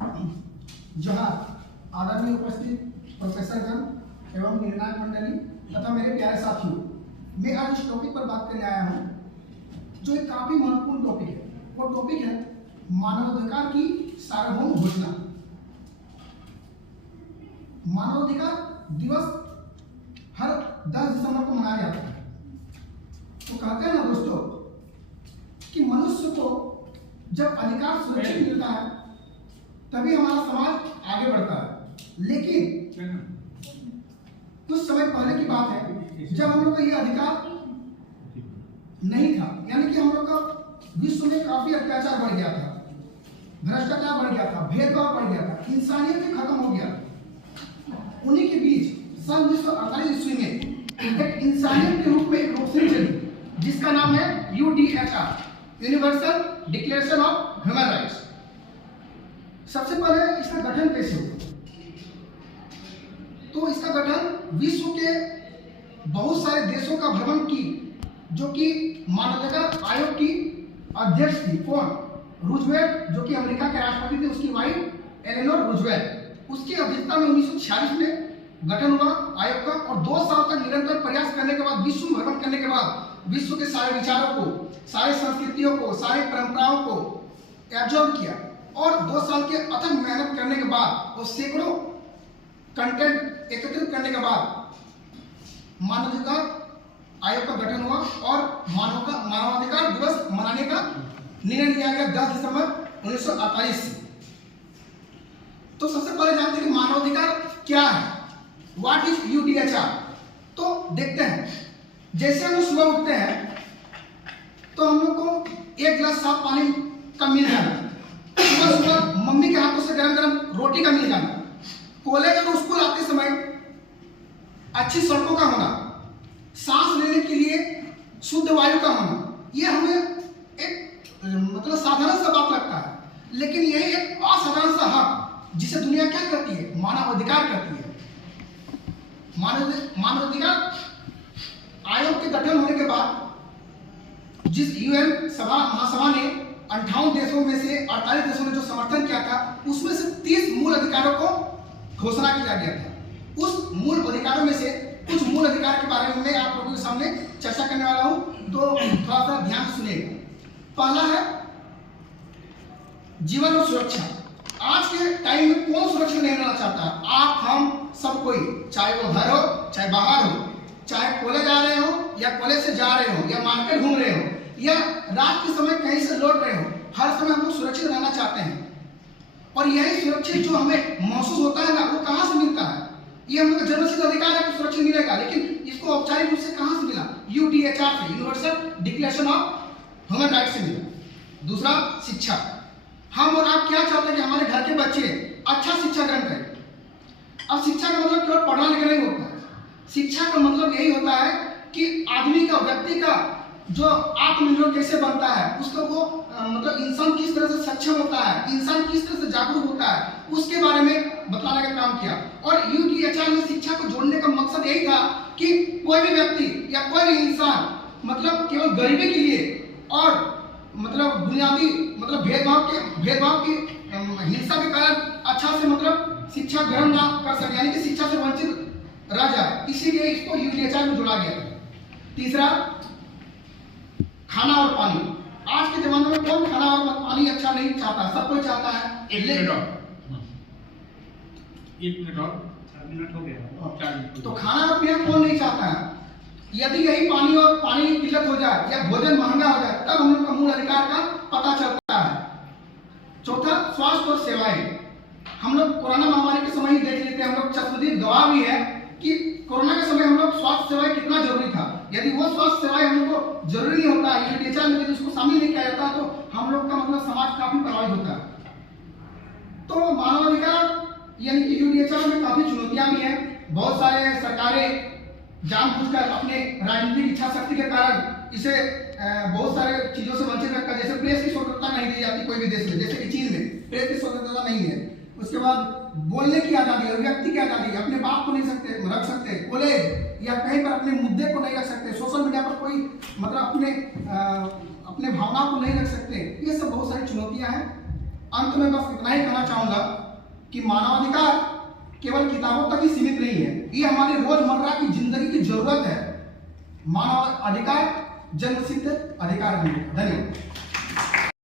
जहां आदरणीय उपस्थित प्रोफेसरगण एवं निर्णायक मंडली तथा मेरे प्यारे साथियों, मैं आज इस टॉपिक पर बात करने आया हूं जो एक काफी महत्वपूर्ण टॉपिक है। वो टॉपिक है मानवाधिकार की सार्वभौम घोषणा। मानवाधिकार दिवस हर 10 दिसंबर को मनाया जाता है। तो कहते हैं ना दोस्तों कि मनुष्य को जब अधिकार सुरक्षित मिलता है तभी हमारा समाज आगे बढ़ता है। लेकिन कुछ समय पहले की बात है जब हम लोग का ये अधिकार नहीं था, यानी कि हम लोग का विश्व में काफी अत्याचार बढ़ गया था, भ्रष्टाचार बढ़ गया था, भेदभाव बढ़ गया था, इंसानियत ही खत्म हो गया। उन्हीं के बीच सन 1948 ईस्वी में एक इंसानियत के रूप में एक रोशनी चली जिसका नाम है UDHR, universal declaration of human rights. सबसे पहले इसका गठन कैसे हुआ? तो इसका गठन विश्व के बहुत सारे देशों का भ्रमण की, जो कि मानवाधिकार आयोग की अध्यक्ष थी। कौन? रूजवेल्ट, जो कि अमेरिका के राष्ट्रपति थे, उसकी वाइफ एलेनोर रूजवेल्ट। उसकी अध्यक्षता में 1946 में गठन हुआ आयोग का, और 2 साल तक निरंतर प्रयास करने के बाद, विश्व भ्रमण करने के बाद, विश्व के सारे विचारों को, सारे संस्कृतियों को, सारी परंपराओं को एब्जॉर्ब किया, और 2 साल के अथक मेहनत करने के बाद और सैकड़ों कंटेंट एकत्रित करने के बाद मानवाधिकार आयोग का गठन हुआ और मानवाधिकार दिवस मनाने का निर्णय लिया गया 10 दिसंबर 1948 से। तो सबसे पहले जानते हैं कि मानवाधिकार क्या है, व्हाट इज UDHR। तो देखते हैं, जैसे हम सुबह उठते हैं तो हम लोग को 1 गिलास साफ पानी का मिल जाना, सुबह सुबह मम्मी के हाथों से गरम गरम रोटी का मिल जाना, कॉलेज और स्कूल आते समय अच्छी सड़कों का होना, सांस लेने के लिए शुद्ध वायु का होना, ये हमें एक मतलब साधारण सा बात लगता है, लेकिन यही एक असाधारण सा हक जिसे दुनिया क्या करती है? मानवाधिकार करती है। मानवाधिकार आयोग के गठन होने के बाद जिस UN महासभा ने 58 देशों में से 48 देशों ने जो समर्थन किया था, उसमें से 30 मूल अधिकारों को घोषणा किया गया था। उस मूल अधिकारों में से कुछ मूल अधिकार के बारे में मैं आप लोगों के सामने चर्चा करने वाला हूं, तो थोड़ा सा ध्यान से सुनिएगा। पहला है जीवन और सुरक्षा। आज के टाइम में कौन सुरक्षा नहीं रहना चाहता? आप, हम, सब कोई, चाहे वो घर हो, चाहे बाहर हो, चाहे कॉलेज आ रहे हो या कॉलेज से जा रहे हो, या मार्केट घूम रहे हो, या रात के समय कहीं से लौट रहे हो, हर समय हम लोग सुरक्षित रहना चाहते हैं। और यही सुरक्षित जो हमें महसूस होता है ना, वो कहां से मिलता है? ये हम लोग का जन्मसिद्ध अधिकार है कि सुरक्षित मिलेगा, लेकिन इसको औपचारिक रूप से कहां से मिला? UDHR से, universal declaration of human rights से मिला। दूसरा, शिक्षा। हम और आप क्या चाहते हैं कि हमारे घर के बच्चे अच्छा शिक्षा ग्रहण करें। अब शिक्षा का मतलब केवल पढ़ना लिखना नहीं होता है। शिक्षा का मतलब यही होता है कि आदमी का, व्यक्ति का जो आत्मनिर्भर कैसे बनता है, उसका वो मतलब इंसान किस तरह से सक्षम होता है, इंसान किस तरह से जागरूक होता है, उसके बारे में बतलाने का काम किया। और UDHR में शिक्षा को जोड़ने का मकसद यही था कि कोई भी व्यक्ति या कोई भी इंसान मतलब केवल गरीबी के लिए और मतलब बुनियादी मतलब भेदभाव की हिंसा के कारण अच्छा से मतलब शिक्षा ग्रहण ना कर सके, यानी कि शिक्षा से वंचित रह जाए, इसीलिए इसको UDHR में जोड़ा गया। तीसरा, खाना और पानी। आज के जमाने में कौन खाना और पानी अच्छा नहीं चाहता? सब कोई चाहता है। 1 मिनट हो गया। तो खाना और पीना कौन नहीं चाहता है? यदि यही पानी की किल्लत हो जाए या भोजन महंगा हो जाए, तब हम लोग का मूल अधिकार का पता चलता है। चौथा, स्वास्थ्य और सेवाएं। हम लोग कोरोना महामारी के समय ही देख लेते हैं, हम लोग चश्मदीद गवाह भी है कि कोरोना के समय हम लोग स्वास्थ्य सेवाएं कितना जरूरी था। यदि वो स्वास्थ्य सेवाएं हम लोग को जरूरी नहीं होता, UDHR में यदि उसको शामिल नहीं किया जाता, तो हम लोग का मतलब समाज काफी प्रभावित होता है। तो मानवाधिकार यानी कि UDHR में काफी चुनौतियां भी हैं। बहुत सारे सरकारें जानबूझकर अपने राजनीतिक इच्छा शक्ति के कारण इसे बहुत सारे चीजों से वंचित रखता है। जैसे प्रेस की स्वतंत्रता नहीं दी जाती कोई भी देश में, जैसे कि चीन में प्रेस की स्वतंत्रता नहीं है। उसके बाद बोलने की आजादी, अभिव्यक्ति की आजादी, अपने बात को नहीं रख सकते, कॉलेज या कहीं पर अपने मुद्दे को नहीं रख सकते, सोशल मीडिया पर कोई मतलब अपने भावनाओं को नहीं रख सकते। ये सब बहुत सारी चुनौतियां हैं अंत में बस इतना ही कहना चाहूंगा कि मानवाधिकार केवल किताबों तक ही सीमित नहीं है, ये हमारी रोजमर्रा की जिंदगी की जरूरत है। मानव अधिकार जन्मसिद्ध अधिकार है। धन्यवाद।